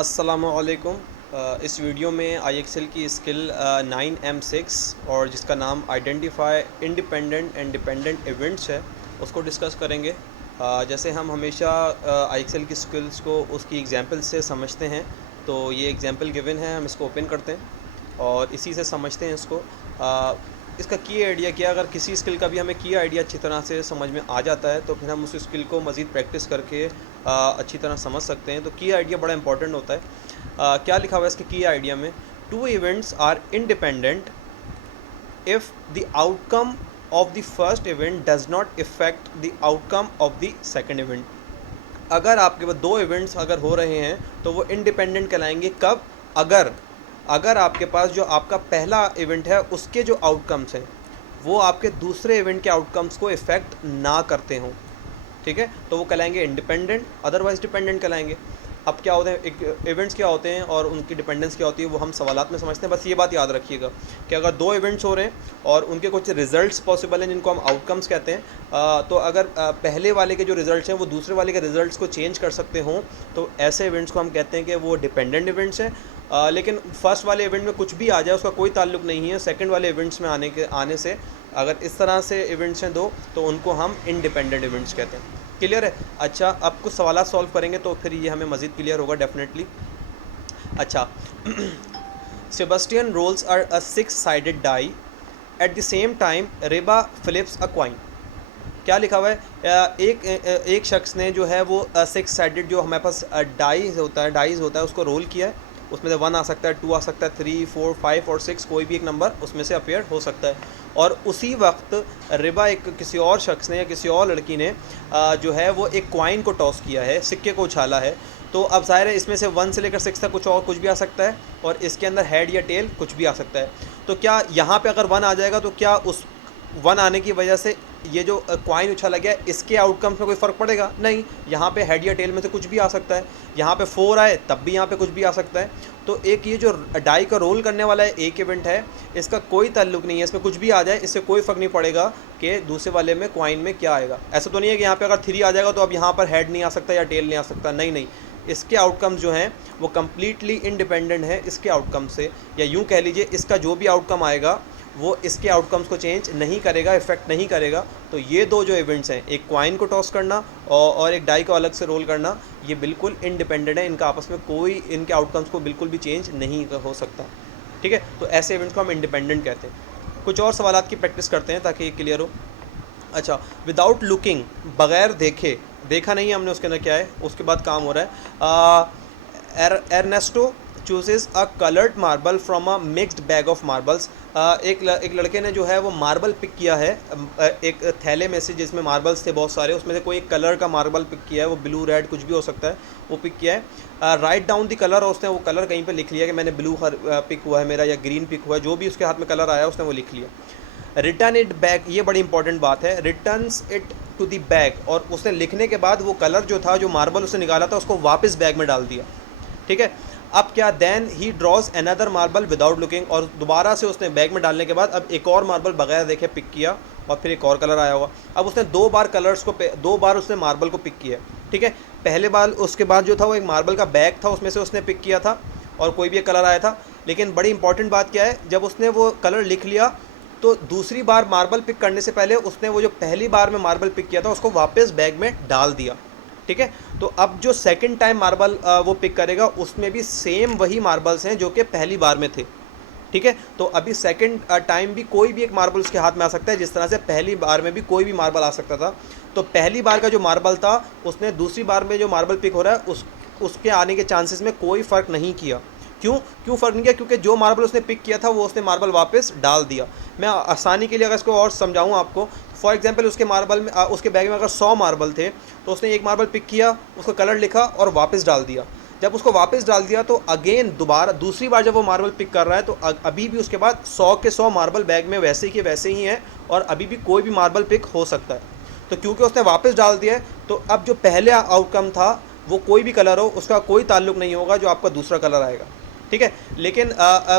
अस्सलामुअलैकुम। इस वीडियो में आई एक्सेल की स्किल 9M6 और जिसका नाम identify independent and dependent events है उसको डिस्कस करेंगे। जैसे हम हमेशा आई एक्सेल की स्किल्स को उसकी एग्जांपल से समझते हैं, तो ये एग्जांपल गिवन है, हम इसको ओपन करते हैं और इसी से समझते हैं इसको। इसका की आइडिया क्या, अगर किसी स्किल का भी हमें की आइडिया अच्छी तरह से समझ में आ जाता है तो फिर हम उस स्किल को मज़ीद प्रैक्टिस करके अच्छी तरह समझ सकते हैं। तो की आइडिया बड़ा इंपॉर्टेंट होता है। क्या लिखा हुआ है इसके की आइडिया में? Two events are independent if the outcome of the first event does not effect the outcome of the second event. अगर आपके पास दो इवेंट्स अगर हो रहे हैं तो वो इंडिपेंडेंट कहलाएंगे। कब? अगर अगर आपके पास जो आपका पहला इवेंट है उसके जो आउटकम्स हैं वो आपके दूसरे इवेंट के आउटकम्स को इफ़ेक्ट ना करते हों, ठीक है, तो वो कहलाएंगे इंडिपेंडेंट, अदरवाइज डिपेंडेंट कहलाएंगे। अब क्या होते हैं, एक इवेंट्स क्या होते हैं और उनकी डिपेंडेंस क्या होती है वो हम सवालात में समझते हैं। बस ये बात याद रखिएगा कि अगर दो इवेंट्स हो रहे हैं और उनके कुछ रिजल्ट्स पॉसिबल हैं जिनको हम आउटकम्स कहते हैं, तो अगर पहले वाले के जो रिजल्ट्स हैं वो दूसरे वाले के रिजल्ट्स को चेंज कर सकते हों तो ऐसे इवेंट्स को हम कहते हैं कि वो डिपेंडेंट इवेंट्स हैं। लेकिन फर्स्ट वाले इवेंट में कुछ भी आ जाए उसका कोई ताल्लुक नहीं है सेकंड वाले इवेंट्स में आने से। अगर इस तरह से इवेंट्स हैं दो तो उनको हम इंडिपेंडेंट इवेंट्स कहते हैं। क्लियर है? अच्छा, अब कुछ सवाल सॉल्व करेंगे तो फिर ये हमें मज़ीद क्लियर होगा डेफिनेटली। अच्छा सेबेस्टियन रोल्स आर अ 6-sided die at the same time Reba flips a coin. क्या लिखा हुआ है? एक शख्स ने जो है वो 6-sided जो हमारे पास डाइज होता है उसको रोल किया है। उसमें से 1 आ सकता है, 2 आ सकता है, 3, 4, 5 और 6 कोई भी एक नंबर उसमें से अपेयर हो सकता है। और उसी वक्त रिबा किसी और शख्स ने या किसी और लड़की ने जो है वो एक क्वाइन को टॉस किया है, सिक्के को उछाला है। तो अब ज़ाहिर है इसमें से 1 से लेकर 6 तक कुछ भी आ सकता है और इसके अंदर हेड या टेल कुछ भी आ सकता है। तो क्या यहाँ पे अगर 1 आ जाएगा तो क्या उस 1 आने की वजह से ये जो क्वाइन उछाला गया इसके आउटकम्स में कोई फ़र्क पड़ेगा? नहीं, यहाँ पे हेड या टेल में से कुछ भी आ सकता है। यहाँ पे 4 आए तब भी यहाँ पे कुछ भी आ सकता है। तो एक ये जो डाई का रोल करने वाला है एक इवेंट है, इसका कोई ताल्लुक नहीं है, इसमें कुछ भी आ जाए इससे कोई फ़र्क नहीं पड़ेगा कि दूसरे वाले में क्वाइन में क्या आएगा। ऐसा तो नहीं है कि यहाँ पे अगर 3 आ जाएगा तो अब यहाँ पर हेड नहीं आ सकता या टेल नहीं आ सकता, नहीं नहीं, इसके आउटकम्स जो हैं वो कम्प्लीटली इंडिपेंडेंट है इसके आउटकम से, या यूँ कह लीजिए इसका जो भी आउटकम आएगा वो इसके आउटकम्स को चेंज नहीं करेगा, इफेक्ट नहीं करेगा। तो ये दो जो इवेंट्स हैं, एक क्वाइन को टॉस करना और एक डाई को अलग से रोल करना, ये बिल्कुल इंडिपेंडेंट है, इनका आपस में कोई इनके आउटकम्स को बिल्कुल भी चेंज नहीं हो सकता, ठीक है। तो ऐसे इवेंट्स को हम इंडिपेंडेंट कहते हैं। कुछ और सवालात की प्रैक्टिस करते हैं ताकि ये क्लियर हो। अच्छा, विदाउट लुकिंग, बग़ैर देखे, देखा नहीं है हमने उसके अंदर क्या है, उसके बाद काम हो रहा है। Ernesto chooses a coloured marble from a mixed bag of marbles. एक लड़के ने जो है वो मार्बल पिक किया है एक थैले में से जिसमें मार्बल्स थे बहुत सारे, उसमें से कोई एक कलर का मार्बल पिक किया है, वो ब्लू रेड कुछ भी हो सकता है, वो पिक किया है। राइट डाउन द कलर, और उसने वो कलर कहीं पे लिख लिया कि मैंने ब्लू पिक हुआ है मेरा या ग्रीन पिक हुआ है, जो भी उसके हाथ में कलर आया उसने वो लिख लिया। रिटर्न इट बैक, ये बड़ी इंपॉर्टेंट बात है, returns it to the bag, और उसने लिखने के बाद वो कलर जो था, जो मार्बल उसने निकाला था, उसको वापस बैग में डाल दिया, ठीक है। अब क्या, then he draws another marble without looking, और दोबारा से उसने बैग में डालने के बाद अब एक और मार्बल बगैर देखे पिक किया और फिर एक और कलर आया होगा। अब उसने 2 बार कलर्स को 2 बार उसने मार्बल को पिक किया, ठीक है। पहले बार उसके बाद जो था वो एक मार्बल का बैग था, उसमें से उसने पिक किया था और कोई भी एक कलर आया था। लेकिन बड़ी इंपॉर्टेंट बात क्या है, जब उसने वो कलर लिख लिया तो दूसरी बार मार्बल पिक करने से पहले उसने वो जो पहली बार में मार्बल पिक किया था उसको वापस बैग में डाल दिया, ठीक है। तो अब जो सेकंड टाइम मार्बल वो पिक करेगा उसमें भी सेम वही मार्बल्स हैं जो कि पहली बार में थे, ठीक है। तो अभी सेकंड टाइम भी कोई भी एक मार्बल उसके हाथ में आ सकता है, जिस तरह से पहली बार में भी कोई भी मार्बल आ सकता था। तो पहली बार का जो मार्बल था उसने दूसरी बार में जो मार्बल पिक हो रहा है उसके आने के चांसेस में कोई फ़र्क नहीं किया। क्यों फ़र्क नहीं किया? क्योंकि जो मार्बल उसने पिक किया था वो उसने मार्बल वापस डाल दिया। मैं आसानी के लिए अगर इसको और समझाऊँ आपको, फॉर एग्जांपल उसके मार्बल में उसके बैग में अगर 100 मार्बल थे तो उसने एक मार्बल पिक किया, उसका कलर लिखा और वापस डाल दिया। जब उसको वापस डाल दिया तो अगेन दोबारा दूसरी बार जब वो मार्बल पिक कर रहा है तो अभी भी उसके बाद 100 के 100 मार्बल बैग में वैसे के वैसे ही हैं और अभी भी कोई भी मार्बल पिक हो सकता है। तो क्योंकि उसने वापस डाल दिया है तो अब जो पहले आउटकम था वो कोई भी कलर हो उसका कोई ताल्लुक नहीं होगा जो आपका दूसरा कलर आएगा, ठीक है। लेकिन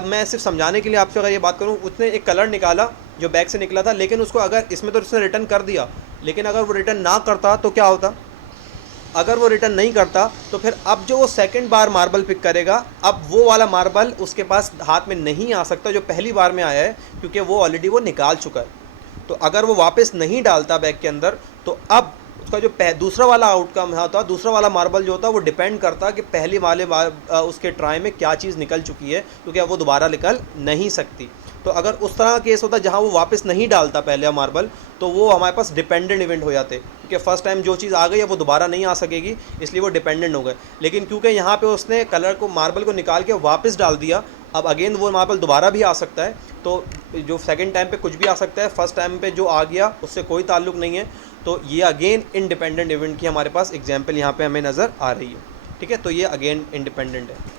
मैं सिर्फ समझाने के लिए आपसे अगर ये बात करूँ, उसने एक कलर निकाला जो बैग से निकला था, लेकिन उसको अगर इसमें तो उसने रिटर्न कर दिया, लेकिन अगर वो रिटर्न ना करता तो क्या होता? अगर वो रिटर्न नहीं करता तो फिर अब जो वो सेकंड बार मार्बल पिक करेगा, अब वो वाला मार्बल उसके पास हाथ में नहीं आ सकता जो पहली बार में आया है, क्योंकि वो ऑलरेडी वो निकाल चुका है। तो अगर वो वापस नहीं डालता बैग के अंदर, तो अब उसका जो दूसरा वाला आउटकम होता, दूसरा वाला मार्बल जो होता वो डिपेंड करता कि पहले वाले उसके ट्राई में क्या चीज़ निकल चुकी है, क्योंकि अब वो दोबारा निकल नहीं सकती। तो अगर उस तरह का केस होता जहाँ वो वापस नहीं डालता पहले मार्बल, तो वो हमारे पास डिपेंडेंट इवेंट हो जाते, क्योंकि फ़र्स्ट टाइम जो चीज़ आ गई है वो दोबारा नहीं आ सकेगी, इसलिए वो डिपेंडेंट हो गए। लेकिन क्योंकि यहाँ पे उसने कलर को मार्बल को निकाल के वापस डाल दिया, अब अगेन वो मार्बल दोबारा भी आ सकता है। तो जो सेकंड टाइम पे कुछ भी आ सकता है, फर्स्ट टाइम पे जो आ गया उससे कोई ताल्लुक नहीं है। तो ये अगेन इंडिपेंडेंट इवेंट की हमारे पास एग्जाम्पल यहाँ पे हमें नज़र आ रही है। ठीक है, तो ये अगेन इंडिपेंडेंट है।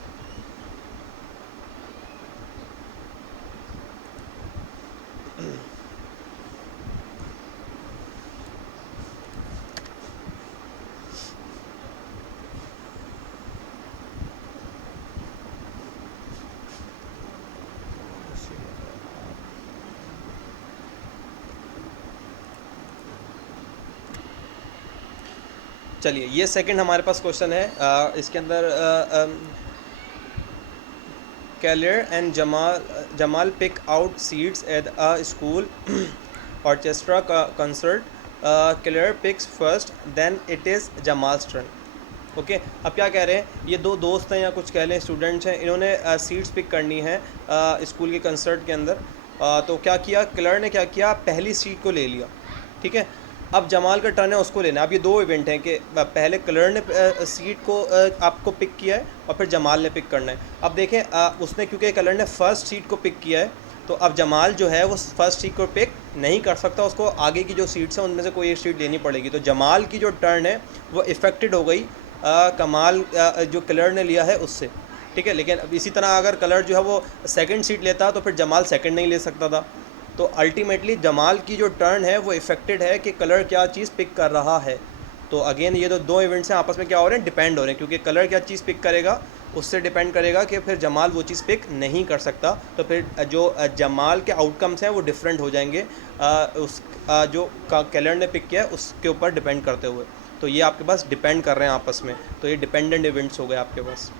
चलिए, ये सेकंड हमारे पास क्वेश्चन है। इसके अंदर Callier and Jamal pick out seats at a school orchestra concert. Callier picks first, then it is Jamal's turn. Okay, अब क्या कह रहे हैं, ये दो दोस्त हैं या कुछ कह लें स्टूडेंट्स हैं, इन्होंने सीट्स पिक करनी है स्कूल के कंसर्ट के अंदर। तो क्या किया, क्लर ने क्या किया, पहली सीट को ले लिया। ठीक है, अब जमाल का टर्न है उसको लेना। अब ये दो इवेंट हैं कि पहले क्लर ने सीट को आपको पिक किया है और फिर जमाल ने पिक करना है। अब देखें, उसने क्योंकि क्लर ने फ़र्स्ट सीट को पिक किया है, तो अब जमाल जो है वो फर्स्ट सीट को पिक नहीं कर सकता, उसको आगे की जो सीट्स हैं उनमें से कोई एक सीट लेनी पड़ेगी। तो जमाल की जो टर्न है वो इफ़ेक्टेड हो गई कमाल जो कलर ने लिया है उससे। ठीक है, लेकिन अब इसी तरह अगर कलर जो है वो सेकंड सीट लेता तो फिर जमाल सेकंड नहीं ले सकता था। तो अल्टीमेटली जमाल की जो टर्न है वो इफ़ेक्टेड है कि कलर क्या चीज़ पिक कर रहा है। तो अगेन ये दो इवेंट्स हैं, आपस में क्या हो रहे हैं, डिपेंड हो रहे हैं, क्योंकि कलर क्या चीज़ पिक करेगा उससे डिपेंड करेगा कि फिर जमाल वो चीज़ पिक नहीं कर सकता। तो फिर जो जमाल के आउटकम्स हैं वो डिफरेंट हो जाएंगे उस जो कलर ने पिक किया है उसके ऊपर डिपेंड करते हुए। तो ये आपके पास डिपेंड कर रहे हैं आपस में, तो ये डिपेंडेंट इवेंट्स हो गए आपके पास।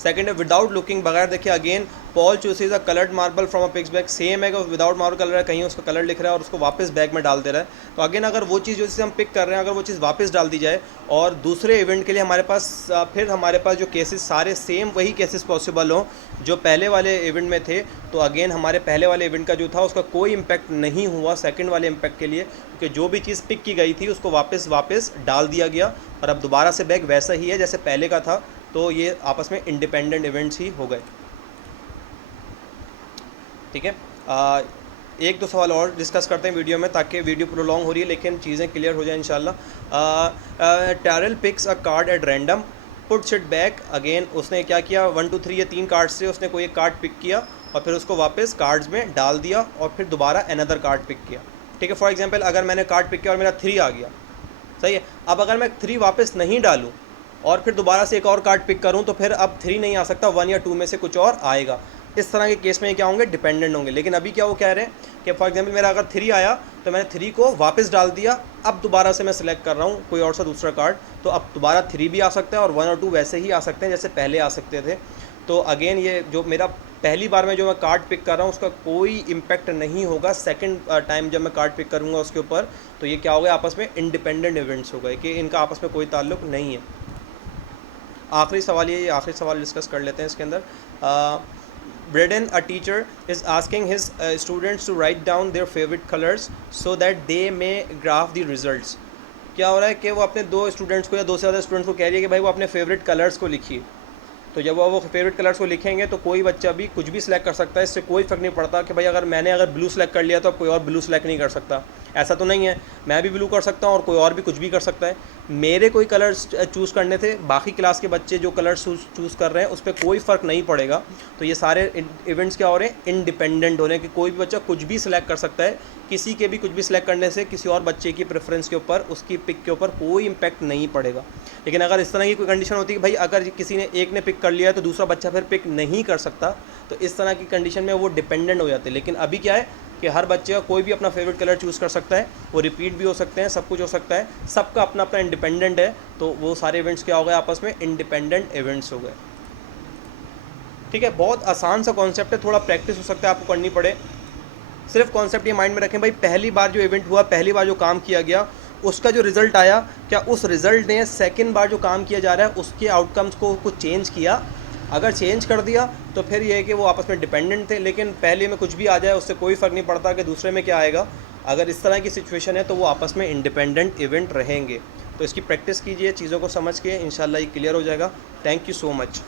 सेकंड है विदाउट लुकिंग, बगैर देखिए। Again Paul chooses a coloured marble from a picks bag. Same है कि विदाउट मार्बल कलर है, कहीं उसका कलर लिख रहा है और उसको वापस बैग में डाल दे रहा है। तो अगेन अगर वो चीज़ जो चीज़ हम पिक कर रहे हैं, अगर वो चीज़ वापस डाल दी जाए और दूसरे इवेंट के लिए हमारे पास फिर हमारे पास जो केसेस सारे सेम वही केसेस पॉसिबल हों जो पहले वाले इवेंट में थे, तो अगेन हमारे पहले वाले इवेंट का जो था उसका कोई इम्पैक्ट नहीं हुआ सेकंड वाले इम्पैक्ट के लिए, क्योंकि जो भी चीज़ पिक की गई थी उसको वापस डाल दिया गया और अब दोबारा से बैग वैसा ही है जैसे पहले का था। तो ये आपस में इंडिपेंडेंट इवेंट्स ही हो गए। ठीक है, एक दो सवाल और डिस्कस करते हैं वीडियो में, ताकि वीडियो प्रोलॉन्ग हो रही है लेकिन चीज़ें क्लियर हो जाए इंशाल्लाह। Terrell picks a card at random, puts it back. Again उसने क्या किया, 1 2 3 ये 3 कार्ड से उसने कोई एक कार्ड पिक किया और फिर उसको वापस कार्ड्स में डाल दिया और फिर दोबारा अनदर कार्ड पिक किया। ठीक है, फॉर एग्जांपल अगर मैंने कार्ड पिक किया और मेरा 3 आ गया, सही है। अब अगर मैं 3 वापस नहीं डालूँ और फिर दोबारा से एक और कार्ड पिक करूं तो फिर अब 3 नहीं आ सकता, 1 या 2 में से कुछ और आएगा। इस तरह के केस में क्या होंगे, डिपेंडेंट होंगे। लेकिन अभी क्या वो कह रहे हैं कि फॉर एग्जांपल मेरा अगर 3 आया तो मैंने 3 को वापस डाल दिया, अब दोबारा से मैं सिलेक्ट कर रहा हूँ कोई और सा दूसरा कार्ड, तो अब दोबारा 3 भी आ सकता है और 1 और 2 वैसे ही आ सकते हैं जैसे पहले आ सकते थे। तो अगेन ये जो मेरा पहली बार में जो मैं कार्ड पिक कर रहा हूँ उसका कोई इम्पैक्ट नहीं होगा सेकंड टाइम जब मैं कार्ड पिक करूँगा उसके ऊपर। तो ये क्या हो गया, आपस में इंडिपेंडेंट इवेंट्स हो गए कि इनका आपस में कोई ताल्लुक नहीं है। आखिरी सवाल ये आखिरी सवाल डिस्कस कर लेते हैं इसके अंदर। Braden, a teacher, is asking his students to write down their favorite colors so that they may graph the results. क्या हो रहा है कि वो अपने 2 स्टूडेंट्स को या 2 से ज़्यादा स्टूडेंट्स को कह रही है कि भाई वो अपने फेवरेट कलर्स को लिखिए। तो जब वो फेवरेट कलर्स को लिखेंगे तो कोई बच्चा भी कुछ भी सिलेक्ट कर सकता है, इससे कोई फ़र्क नहीं पड़ता कि भाई अगर ब्लू सेलेक्ट कर लिया तो अब कोई और ब्लू सेलेक्ट नहीं कर सकता। ऐसा तो नहीं है, मैं भी ब्लू कर सकता हूँ और कोई और भी कुछ भी कर सकता है। मेरे कोई कलर्स चूज़ करने थे, बाकी क्लास के बच्चे जो कलर्स चूज़ कर रहे हैं उस पर कोई फ़र्क नहीं पड़ेगा। तो ये सारे इवेंट्स क्या हो रहे हैं, इंडिपेंडेंट हो रहे हैं कि कोई भी बच्चा कुछ भी सिलेक्ट कर सकता है। किसी के भी कुछ भी सिलेक्ट करने से किसी और बच्चे की प्रेफरेंस के ऊपर, उसकी पिक के ऊपर कोई इम्पैक्ट नहीं पड़ेगा। लेकिन अगर इस तरह की कोई कंडीशन होती है कि भाई अगर किसी ने एक ने पिक कर लिया है तो दूसरा बच्चा फिर पिक नहीं कर सकता, तो इस तरह की कंडीशन में वो डिपेंडेंट हो जाते हैं। लेकिन अभी क्या है कि हर बच्चे का कोई भी अपना फेवरेट कलर चूज़ कर सकता है, वो रिपीट भी हो सकते हैं, सब कुछ हो सकता है, सबका अपना अपना इंडिपेंडेंट है। तो वो सारे इवेंट्स क्या हो गए आपस में, इंडिपेंडेंट इवेंट्स हो गए। ठीक है, बहुत आसान सा कॉन्सेप्ट है, थोड़ा प्रैक्टिस हो सकता है आपको करनी पड़े। सिर्फ कॉन्सेप्ट ये माइंड में रखें भाई, पहली बार जो इवेंट हुआ, पहली बार जो काम किया गया, उसका जो रिज़ल्ट आया, क्या उस रिज़ल्ट ने सेकंड बार जो काम किया जा रहा है उसके आउटकम्स को कुछ चेंज किया? अगर चेंज कर दिया तो फिर ये है कि वो आपस में डिपेंडेंट थे। लेकिन पहले में कुछ भी आ जाए उससे कोई फ़र्क नहीं पड़ता कि दूसरे में क्या आएगा। अगर इस तरह की सिचुएशन है तो वो आपस में इंडिपेंडेंट इवेंट रहेंगे। तो इसकी प्रैक्टिस कीजिए, चीज़ों को समझ के इंशाल्लाह ये क्लियर हो जाएगा। Thank you so much.